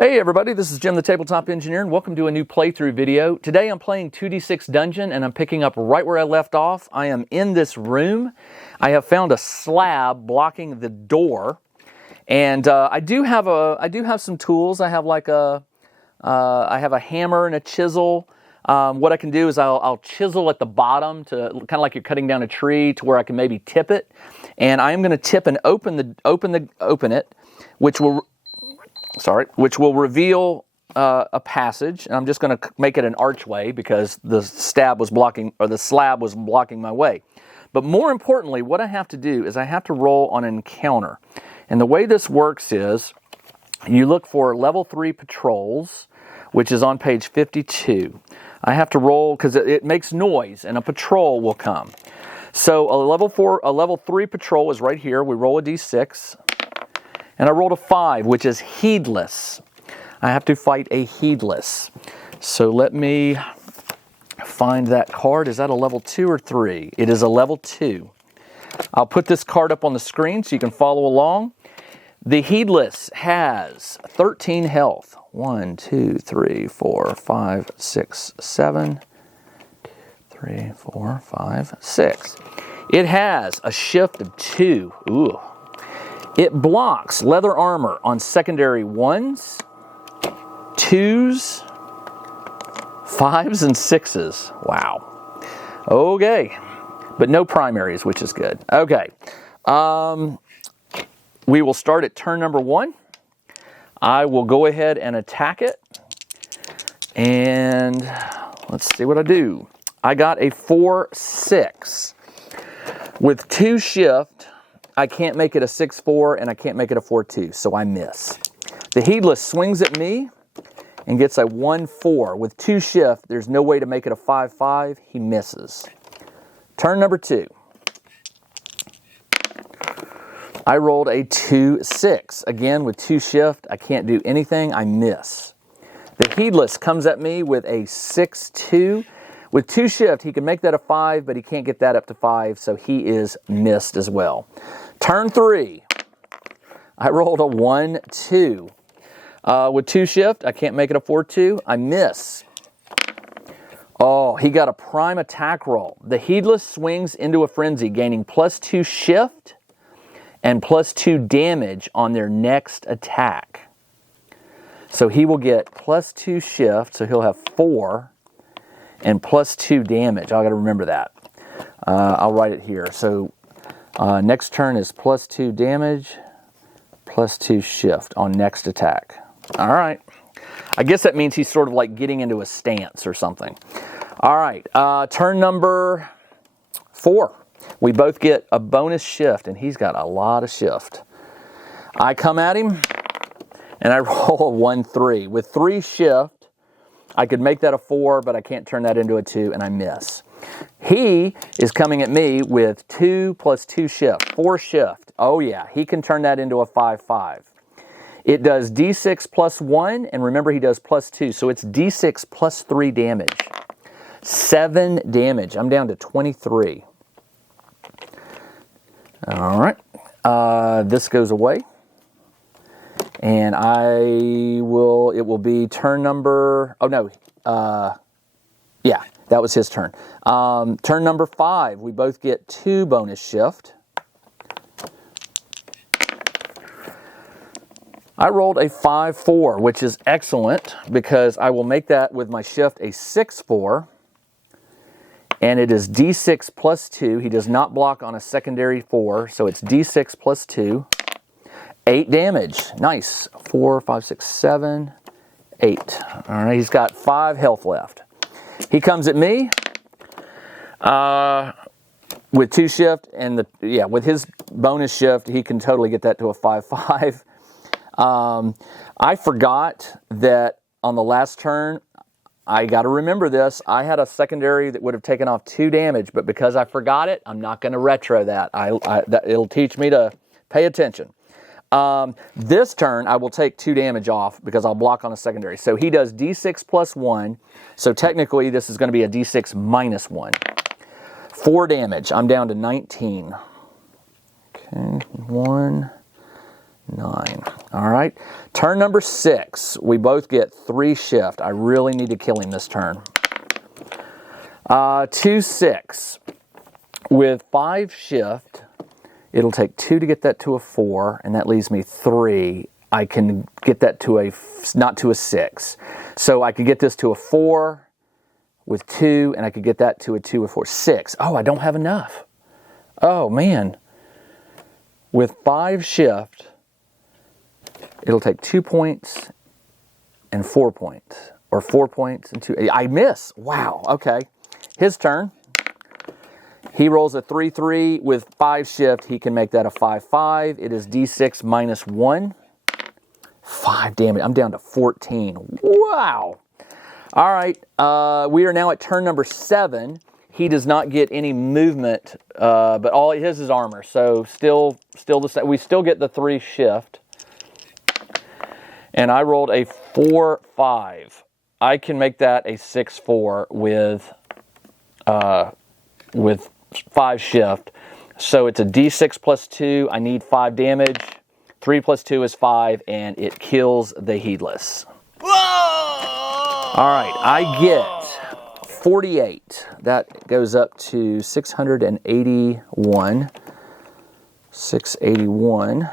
Hey everybody, this is Jim the Tabletop Engineer and welcome to a new playthrough video. Today I'm playing 2d6 Dungeon and I'm picking up right where I left off. I am in this room. I have found a slab blocking the door, and I do have some tools. I have I have a hammer and a chisel. What I can do is I'll chisel at the bottom to kind of like you're cutting down a tree to where I can maybe tip it, and I am going to tip and open it, which will reveal a passage. And I'm just going to make it an archway because the slab was blocking my way. But more importantly, what I have to do is I have to roll on an encounter. And the way this works is you look for level 3 patrols, which is on page 52. I have to roll because it makes noise and a patrol will come. So a level 3 patrol is right here. We roll a d6. And I rolled a 5, which is heedless. I have to fight a heedless. So let me find that card. Is that a level 2 or 3? It is a level 2. I'll put this card up on the screen so you can follow along. The heedless has 13 health. 1, 2, 3, 4, 5, 6, 7. 3, 4, 5, 6. It has a shift of 2. Ooh. It blocks leather armor on secondary 1s, 2s, 5s, and 6s. Wow. Okay. But no primaries, which is good. Okay. We will start at turn number 1. I will go ahead and attack it. And let's see what I do. I got a 4-6. With 2 shift, I can't make it a 6-4 and I can't make it a 4-2, so I miss. The heedless swings at me and gets a 1-4. With 2 shift, there's no way to make it a 5-5. He misses. Turn number 2. I rolled a 2-6. Again, with 2 shift, I can't do anything. I miss. The heedless comes at me with a 6-2. With 2 shift, he can make that a 5, but he can't get that up to 5, so he is missed as well. Turn 3. I rolled a 1-2. With 2 shift, I can't make it a 4-2. I miss. Oh, he got a prime attack roll. The heedless swings into a frenzy, gaining +2 shift and +2 damage on their next attack. So he will get +2 shift, so he'll have 4 and +2 damage. I got to remember that. I'll write it here. So next turn is +2 damage, +2 shift on next attack. All right. I guess that means he's sort of like getting into a stance or something. All right. Turn number 4. We both get a bonus shift, and he's got a lot of shift. I come at him, and I roll a 1-3. With 3 shift, I could make that a 4, but I can't turn that into a 2, and I miss. He is coming at me with 2 + 2 shift, 4 shift. Oh yeah, he can turn that into a 5-5. It does d6 +1, and remember he does +2, so it's d6 +3 damage. 7 damage. I'm down to 23. All right. This goes away. And it will be turn number, yeah, that was his turn. Turn number 5, we both get 2 bonus shift. I rolled a 5-4, which is excellent because I will make that with my shift a 6-4. And it is d6 +2. He does not block on a secondary 4, so it's d6 +2. 8 damage. Nice. 4, 5, 6, 7, 8. All right, he's got 5 health left. He comes at me with 2 shift, and with his bonus shift, he can totally get that to a 5-5. I forgot that on the last turn, I got to remember this. I had a secondary that would have taken off 2 damage, but because I forgot it, I'm not going to retro that. It'll teach me to pay attention. This turn, I will take 2 damage off because I'll block on a secondary. So he does d6 +1. So technically, this is going to be a d6 -1. 4 damage. I'm down to 19. Okay, 1, 9. All right. Turn number 6. We both get 3 shift. I really need to kill him this turn. 2, 6. With 5 shift, it'll take 2 to get that to a 4, and that leaves me 3. I can get that to not to a 6. So I could get this to a 4 with 2, and I could get that to a 2 or 4. 6. Oh, I don't have enough. Oh, man. With 5 shift, it'll take 2 points and 4 points. Or 4 points and 2. I miss. Wow. Okay. His turn. He rolls a 3-3 with 5 shift. He can make that a 5-5. It is D6 minus 1. 5 damage. I'm down to 14. Wow. All right. We are now at turn number 7. He does not get any movement, but all his is armor. So still the same. We still get the 3 shift. And I rolled a 4-5. I can make that a 6-4 with 5 shift. So it's a D6 plus 2. I need 5 damage. 3 plus 2 is 5, and it kills the Heedless. Whoa! All right, I get 48. That goes up to 681. 681.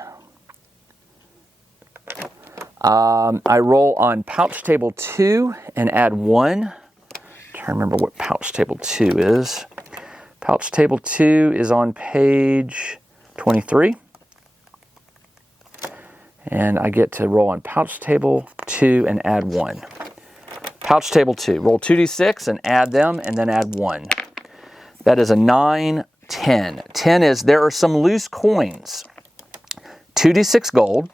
I roll on pouch table 2 and add 1. I'm trying to remember what pouch table 2 is. Pouch table 2 is on page 23. And I get to roll on pouch table 2 and add 1. Pouch table 2. Roll 2d6 and add them, and then add 1. That is a 9, 10. 10 is, there are some loose coins. 2d6 gold.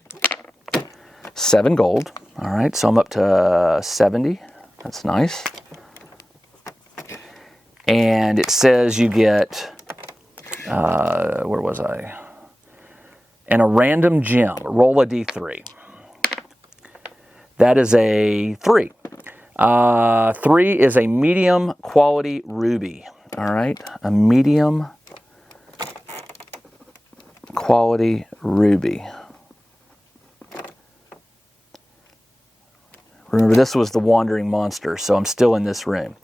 7 gold. All right, so I'm up to 70. That's nice. And it says you get, where was I? And a random gem. Roll a d3. That is a 3. 3 is a medium quality ruby. All right, a medium quality ruby. Remember, this was the wandering monster, so I'm still in this room.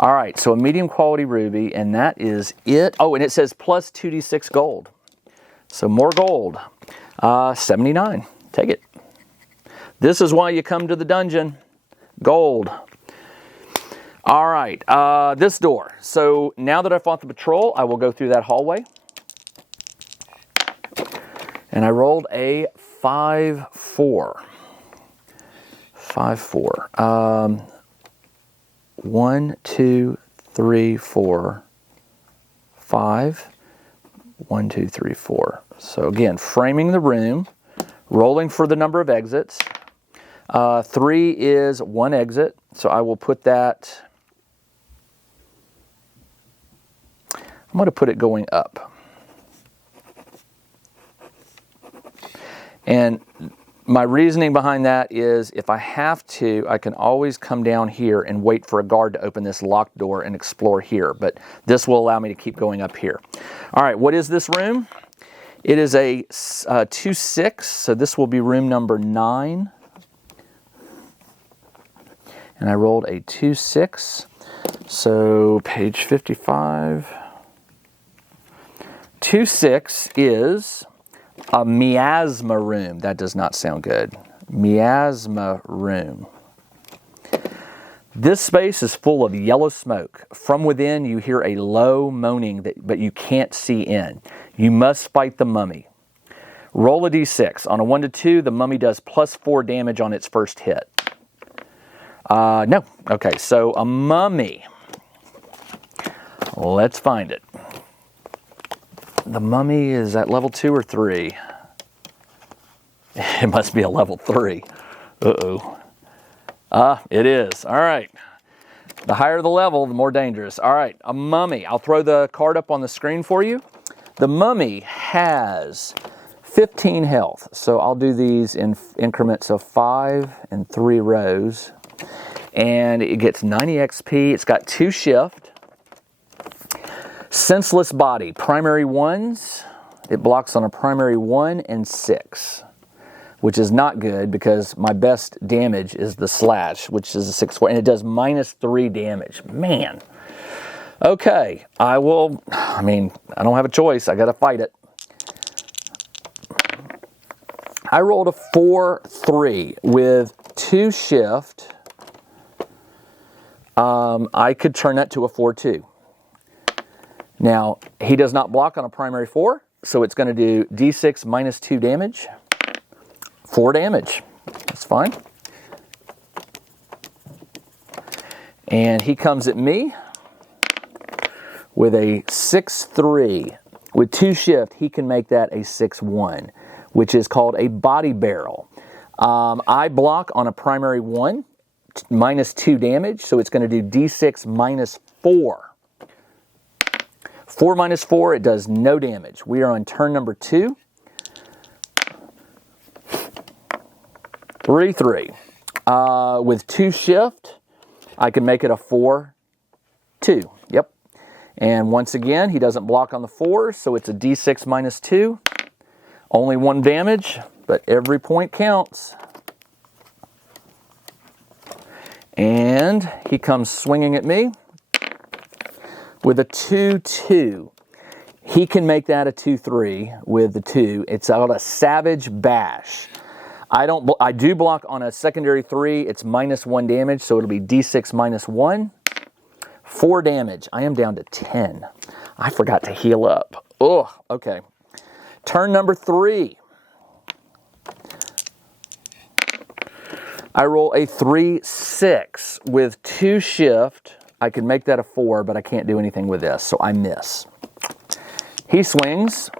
All right, so a medium quality ruby, and that is it. Oh, and it says plus 2d6 gold. So more gold. 79. Take it. This is why you come to the dungeon. Gold. All right, this door. So now that I fought the patrol, I will go through that hallway. And I rolled a 5-4. 5-4. 1, 2, 3, 4, 5. 1, 2, 3, 4. So again, framing the room, rolling for the number of exits. 3 is 1 exit, so I will put that. I'm going to put it going up. And my reasoning behind that is if I have to, I can always come down here and wait for a guard to open this locked door and explore here. But this will allow me to keep going up here. All right, what is this room? It is a 2-6, so this will be room number 9. And I rolled a 2-6, so page 55. 2-6 is a miasma room. That does not sound good. Miasma room. This space is full of yellow smoke. From within, you hear a low moaning, but you can't see in. You must fight the mummy. Roll a d6. On a 1 to 2, the mummy does plus 4 damage on its first hit. No. Okay, so a mummy. Let's find it. The mummy is at level 2 or 3. It must be a level 3. Uh-oh. It is. All right. The higher the level, the more dangerous. All right, a mummy. I'll throw the card up on the screen for you. The mummy has 15 health. So I'll do these in increments of 5 and 3 rows. And it gets 90 XP. It's got 2 shift. Senseless body. Primary 1s. It blocks on a primary 1 and 6. which is not good because my best damage is the slash, which is a 6-4, and it does -3 damage. Man. Okay, I don't have a choice. I got to fight it. I rolled a 4-3 with 2 shift. I could turn that to a 4-2. Now, he does not block on a primary 4, so it's going to do D6 -2 damage. 4 damage. That's fine. And he comes at me with a 6-3. With 2 shift, he can make that a 6-1, which is called a body barrel. I block on a primary 1, -2 damage, so it's going to do D6 -4. 4 -4, it does no damage. We are on turn number 2. 3-3. With 2 shift, I can make it a 4-2. Yep. And once again, he doesn't block on the 4s, so it's a D6 -2. Only 1 damage, but every point counts. And he comes swinging at me with a 2-2. He can make that a 2-3 with the 2. It's called a Savage Bash. I do block on a secondary 3. It's -1 damage, so it'll be D6 -1. 4 damage. I am down to 10. I forgot to heal up. Ugh, okay. Turn number 3. I roll a 3-6 with 2 shift. I can make that a 4, but I can't do anything with this, so I miss. He swings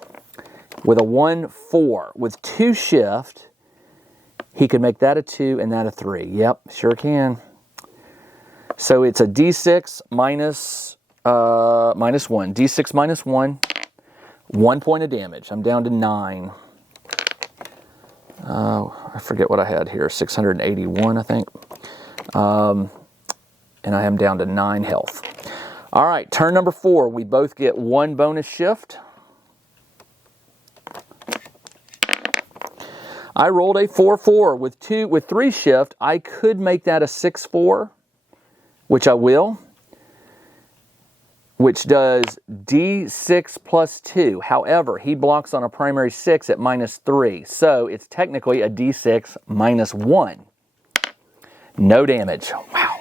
with a 1-4 with 2 shift. He can make that a 2 and that a 3. Yep, sure can. So it's a D6 -1. D6 -1. 1 point of damage. I'm down to 9. I forget what I had here. 681, I think. And I am down to 9 health. All right, turn number 4. We both get 1 bonus shift. I rolled a 4-4 with 3 shift. I could make that a 6-4, which I will, which does D6 +2. However, he blocks on a primary 6 at -3, so it's technically a D6 -1. No damage. Wow.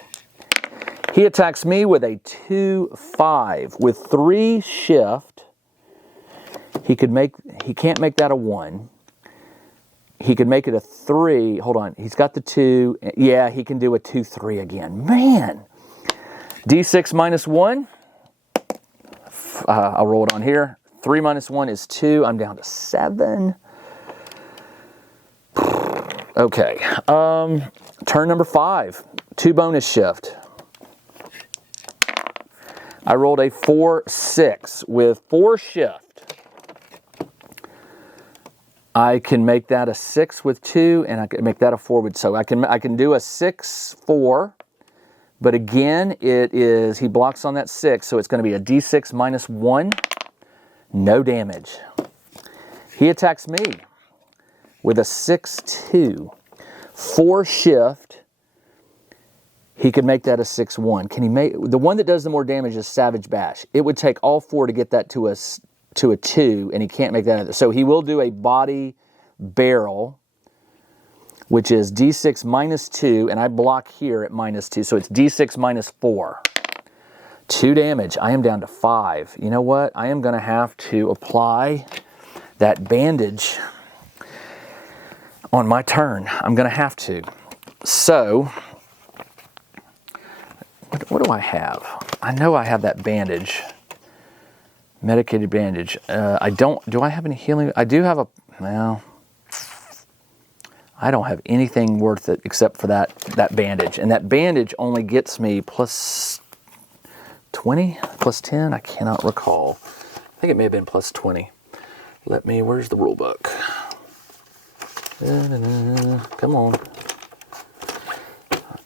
He attacks me with a 2-5 with 3 shift. He can't make that a 1. He could make it a 3. Hold on. He's got the 2. Yeah, he can do a 2-3 again. Man. D6 -1. I'll roll it on here. 3 -1 is 2. I'm down to 7. Okay. Turn number 5. 2 bonus shift. I rolled a 4-6 with 4 shift. I can make that a 6 with 2, and I can make that a 4 with, so I can do a 6-4, but again, he blocks on that 6, so it's going to be a D6 -1, no damage. He attacks me with a 6-2, 4 shift. He could make that a 6-1. Can he make, the one that does the more damage is Savage Bash. It would take all 4 to get that to a 2, and he can't make that either. So he will do a body barrel, which is D6 -2, and I block here at -2, so it's D6 -4. 2 damage. I am down to 5. You know what? I am going to have to apply that bandage on my turn. I'm going to have to. So, what do I have? I know I have that bandage. Medicated bandage. Do I have any healing? I do have well, I don't have anything worth it except for that bandage. And that bandage only gets me plus 20, plus 10? I cannot recall. I think it may have been plus 20. Where's the rule book? Come on.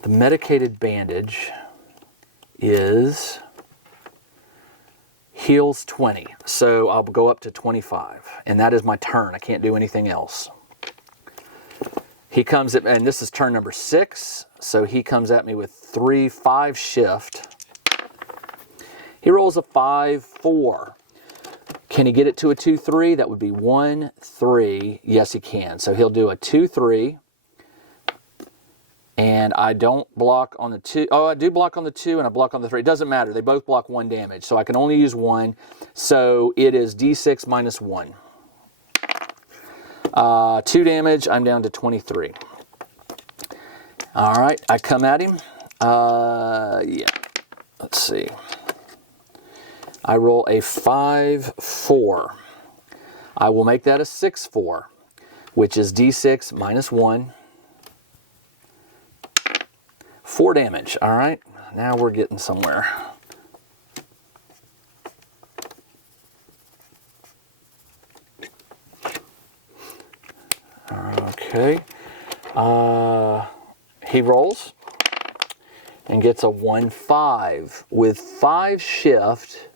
The medicated bandage is heals 20, so I'll go up to 25, and that is my turn. I can't do anything else. He comes at, and this is turn number 6, so he comes at me with 3-5 shift. He rolls a 5-4. Can he get it to a 2-3? That would be 1-3. Yes, he can. So he'll do a 2-3. And I don't block on the 2. Oh, I do block on the 2 and I block on the 3. It doesn't matter. They both block 1 damage. So I can only use 1. So it is D6 minus 1. 2 damage. I'm down to 23. All right. I come at him. Yeah. Let's see. I roll a 5-4. I will make that a 6-4, which is D6 minus 1. 4 damage. All right. Now we're getting somewhere. Okay. He rolls and gets a 1-5. With 5 shift,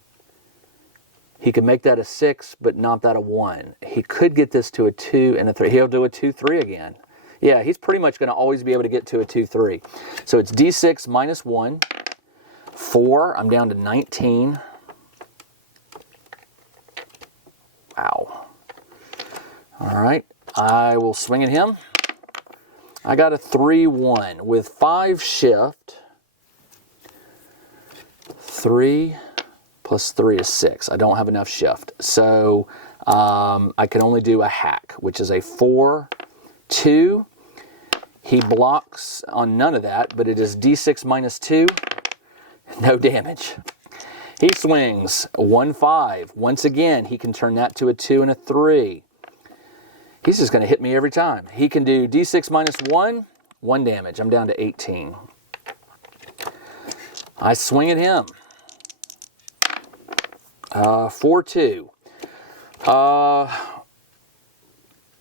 he can make that a 6, but not that a 1. He could get this to a 2 and a 3. He'll do a 2-3 again. Yeah, he's pretty much going to always be able to get to a 2-3. So it's D6 minus 1. 4, I'm down to 19. Wow. All right, I will swing at him. I got a 3-1 with 5 shift. 3 plus 3 is 6. I don't have enough shift. So I can only do a hack, which is a 4-2. He blocks on none of that, but it is D6 minus 2. No damage. He swings 1-5. Once again, he can turn that to a 2 and a 3. He's just going to hit me every time. He can do D6 minus 1, 1 damage. I'm down to 18. I swing at him. 4-2.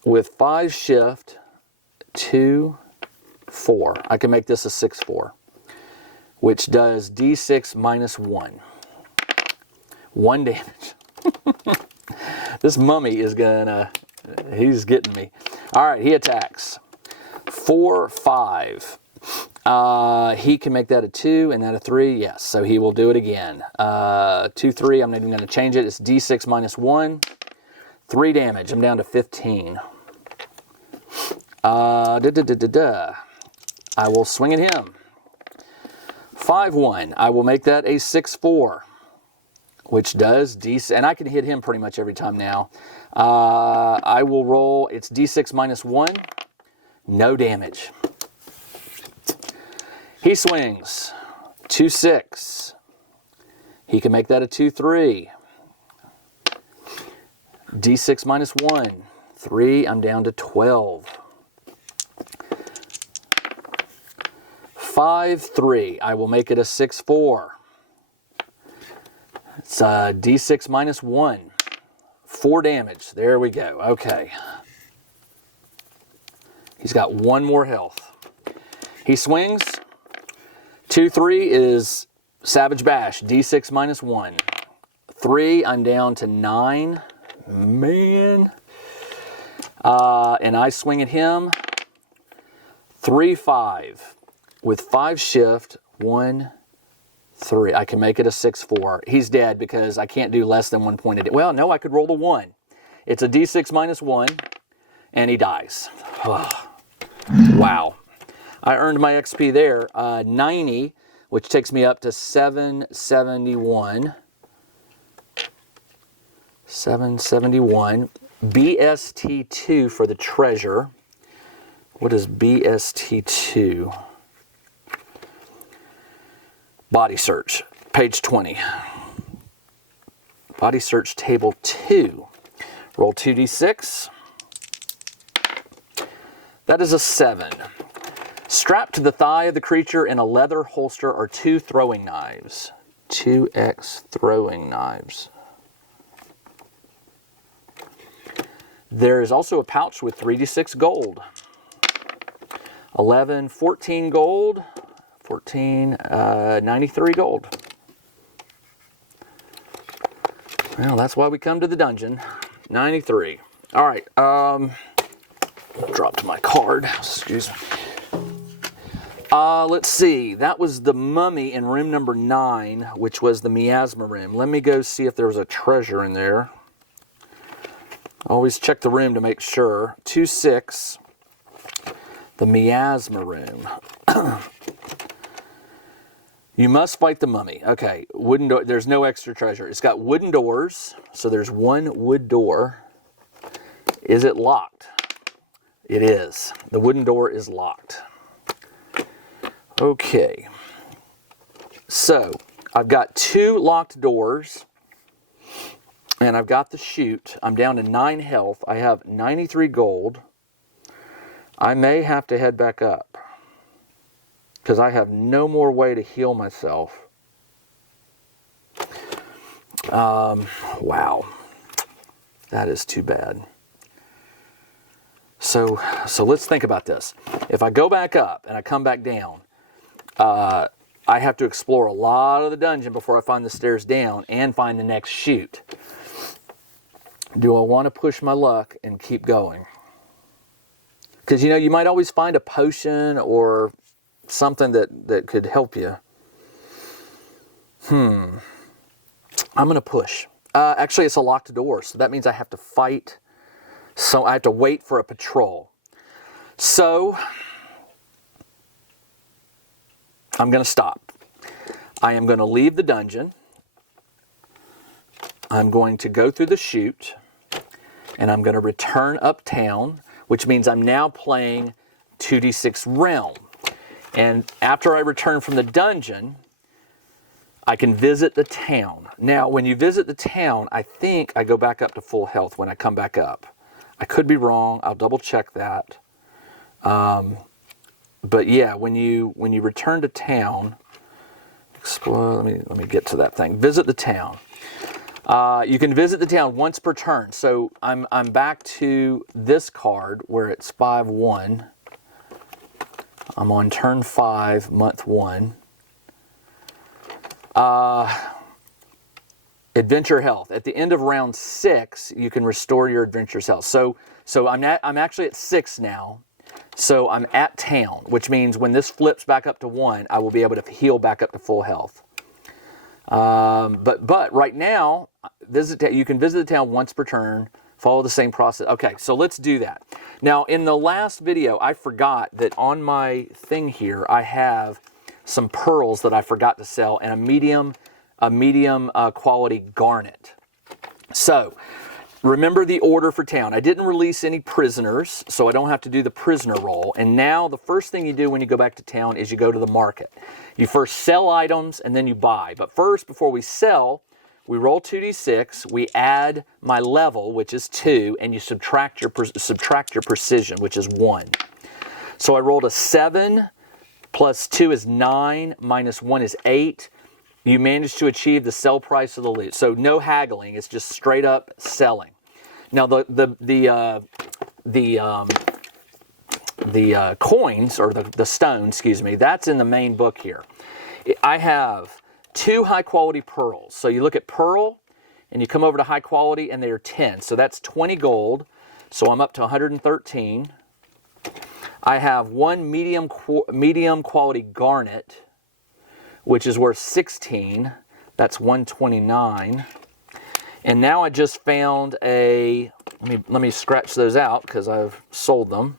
With 5 shift, 2, 4. I can make this a 6-4, which does D6 minus 1. 1 damage. This mummy is gonna, he's getting me. All right, he attacks. 4-5. He can make that a 2 and that a 3. Yes, so he will do it again. 2-3, I'm not even going to change it. It's D6 minus 1. 3 damage. I'm down to 15. I will swing at him. 5-1. I will make that a 6-4, which does D6, and I can hit him pretty much every time now. I will roll. It's D6 minus 1. No damage. He swings. 2-6. He can make that a 2-3. D6 minus 1. 3. I'm down to 12. 5-3. I will make it a 6-4. It's D6 minus 1. 4 damage. There we go. Okay. He's got 1 more health. He swings. 2-3 is Savage Bash. D6 minus 1. 3. I'm down to 9. Man. And I swing at him. 3-5. With 5 shift, 1, 3. I can make it a 6-4. He's dead because I can't do less than 1 point a day. Well, no, I could roll the 1. It's a D6 minus 1, and he dies. Wow. I earned my XP there. 90, which takes me up to 771. 771. BST2 for the treasure. What is BST2? Body search, page 20. Body search table 2. Roll 2d6. That is a 7. Strapped to the thigh of the creature in a leather holster are 2 throwing knives. 2x throwing knives. There is also a pouch with 3d6 gold. 11, 14 gold. 14, 93 gold. Well, that's why we come to the dungeon. 93. All right. Dropped my card. Excuse me. Let's see. That was the mummy in room number 9, which was the miasma room. Let me go see if there was a treasure in there. Always check the room to make sure. 2-6. The miasma room. You must fight the mummy. Okay. Wooden door. There's no extra treasure. It's got wooden doors. So there's one wood door. Is it locked? It is. The wooden door is locked. Okay. So I've got 2 locked doors. And I've got the chute. I'm down to 9 health. I have 93 gold. I may have to head back up, because I have no more way to heal myself. Wow. That is too bad. So let's think about this. If I go back up and I come back down, I have to explore a lot of the dungeon before I find the stairs down and find the next chute. Do I want to push my luck and keep going? Because, you might always find a potion or something that could help you. I'm going to push. Actually, it's a locked door, so that means I have to fight. So I have to wait for a patrol. So I'm going to stop. I am going to leave the dungeon. I'm going to go through the chute. And I'm going to return uptown, which means I'm now playing 2d6 Realm. And after I return from the dungeon, I can visit the town. Now, when you visit the town, I think I go back up to full health when I come back up. I could be wrong. I'll double check that. But yeah, when you return to town, explore. Let me get to that thing. Visit the town. You can visit the town once per turn. So I'm back to this card where it's 5-1. I'm on turn 5, month 1. Adventure health. At the end of round 6, you can restore your adventure's health. So I'm actually at 6 now. So I'm at town, which means when this flips back up to 1, I will be able to heal back up to full health. But right now, you can visit the town once per turn, follow the same process. Okay, so let's do that. Now, in the last video, I forgot that on my thing here, I have some pearls that I forgot to sell and a medium quality garnet. So, remember the order for town. I didn't release any prisoners, so I don't have to do the prisoner roll. And now the first thing you do when you go back to town is you go to the market. You first sell items and then you buy. But first, before we sell, we roll 2d6, we add my level, which is 2, and you subtract your precision, which is 1. So I rolled a 7, plus 2 is 9, minus 1 is 8. You managed to achieve the sell price of the loot. So no haggling, it's just straight up selling. Now the coins, or the stone, excuse me, that's in the main book here. I have 2 high quality pearls. So you look at pearl and you come over to high quality and they're 10. So that's 20 gold. So I'm up to 113. I have 1 medium quality garnet, which is worth 16. That's 129. And now I just found let me scratch those out because I've sold them.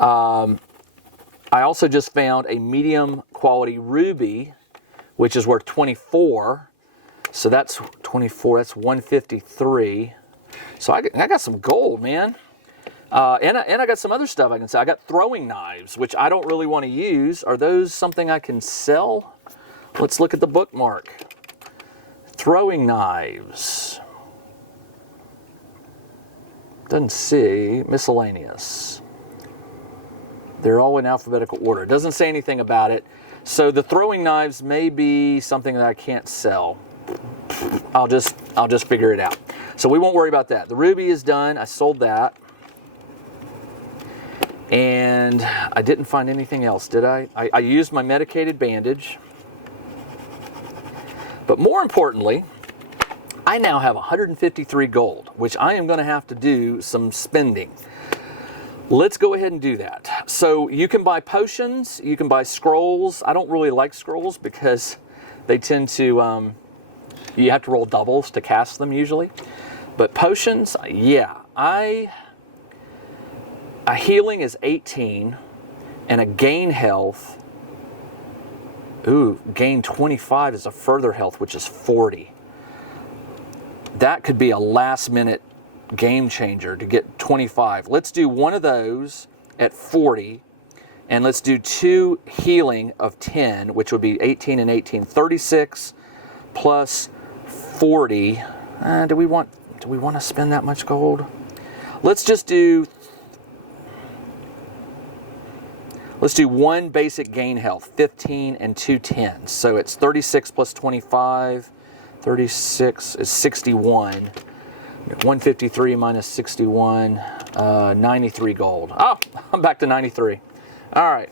I also just found a medium quality ruby, which is worth 24. So that's 24, that's 153. So I got some gold, man. And I got some other stuff I can sell. I got throwing knives, which I don't really want to use. Are those something I can sell? Let's look at the bookmark. Throwing knives. Doesn't see. Miscellaneous. They're all in alphabetical order. It doesn't say anything about it. So the throwing knives may be something that I can't sell. I'll just figure it out. So we won't worry about that. The ruby is done. I sold that. And I didn't find anything else, did I? I used my medicated bandage. But more importantly, I now have 153 gold, which I am going to have to do some spending. Let's go ahead and do that. So you can buy potions, you can buy scrolls. I don't really like scrolls because they tend to, you have to roll doubles to cast them usually. But potions, yeah. A healing is 18 and a gain health, gain 25 is a further health, which is 40. That could be a last minute game changer to get 25. Let's do one of those at 40, and let's do 2 healing of 10, which would be 18 and 18, 36 plus 40. Do we want to spend that much gold? Let's do 1 basic gain health, 15 and 2 10s. So it's 36 plus 25. 36 is 61. 153 minus 61, 93 gold. Oh, I'm back to 93. All right,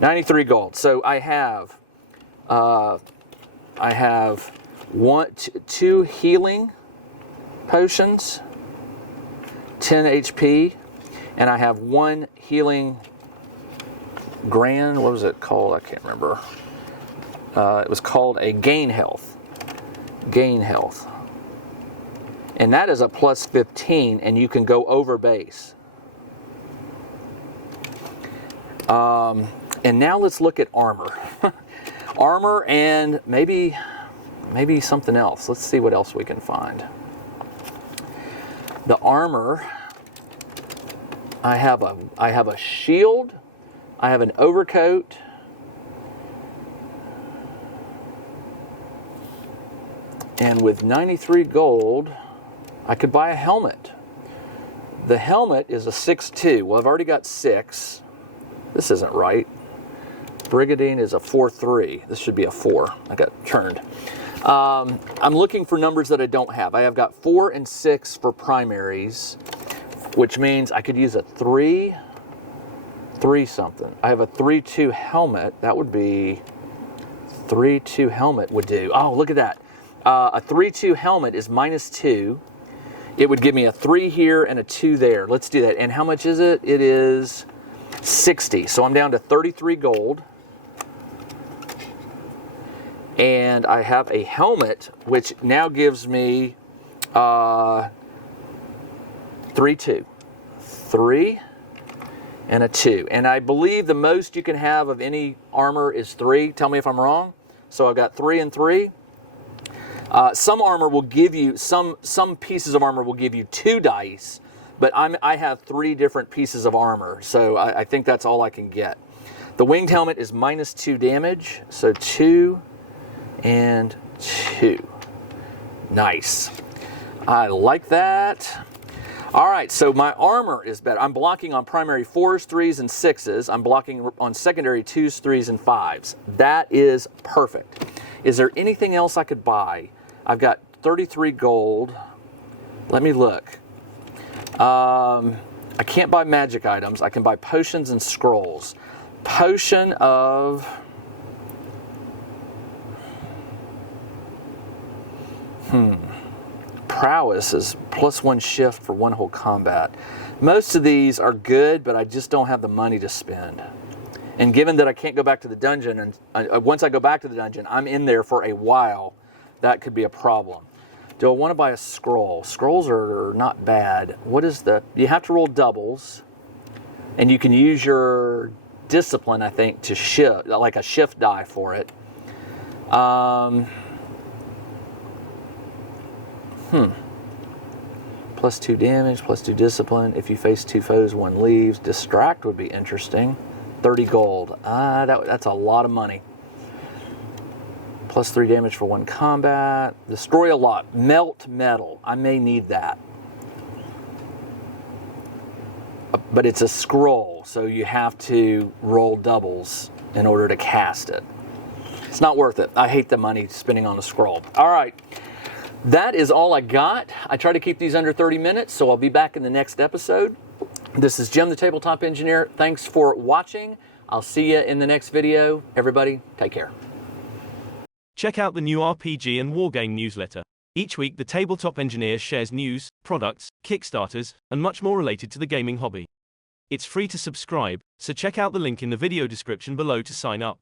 93 gold. So I have 2 healing potions, 10 HP, and I have 1 healing grand. What was it called? I can't remember. It was called a gain health. Gain health. And that is a plus 15, and you can go over base. And now let's look at armor. Armor and maybe something else. Let's see what else we can find. The armor, I have a shield, I have an overcoat, and with 93 gold, I could buy a helmet. The helmet is a 6'2". Well, I've already got 6. This isn't right. Coradine is a 4'3". This should be a 4. I got turned. I'm looking for numbers that I don't have. I have got 4 and 6 for primaries, which means I could use a 3 something. I have a 3-2 helmet. That would be 3-2 helmet would do. Oh, look at that. A 3-2 helmet is -2. It would give me a 3 here and a 2 there. Let's do that. And how much is it? It is 60. So I'm down to 33 gold. And I have a helmet, which now gives me 3-2. 3 and a 2. And I believe the most you can have of any armor is 3. Tell me if I'm wrong. So I've got 3 and 3. Some armor will give you, some pieces of armor will give you 2 dice, but I have 3 different pieces of armor, so I think that's all I can get. The winged helmet is -2 damage, so 2 and 2. Nice. I like that. All right, so my armor is better. I'm blocking on primary 4s, 3s, and 6s. I'm blocking on secondary 2s, 3s, and 5s. That is perfect. Is there anything else I could buy? I've got 33 gold. Let me look. I can't buy magic items. I can buy potions and scrolls. Potion of... Prowess is +1 shift for 1 whole combat. Most of these are good, but I just don't have the money to spend. And given that I can't go back to the dungeon, and once I go back to the dungeon, I'm in there for a while, that could be a problem. Do I want to buy a scroll? Scrolls are not bad. What is the... You have to roll doubles, and you can use your discipline, I think, to shift, like a shift die for it. +2 damage, +2 discipline. If you face 2 foes, 1 leaves. Distract would be interesting. 30 gold. That's a lot of money. +3 damage for 1 combat. Destroy a lot. Melt metal. I may need that. But it's a scroll, so you have to roll doubles in order to cast it. It's not worth it. I hate the money spending on a scroll. All right. That is all I got. I try to keep these under 30 minutes, so I'll be back in the next episode. This is Jim, the Tabletop Engineer. Thanks for watching. I'll see you in the next video. Everybody, take care. Check out the new RPG and Wargame newsletter. Each week, the Tabletop Engineer shares news, products, Kickstarters, and much more related to the gaming hobby. It's free to subscribe, so check out the link in the video description below to sign up.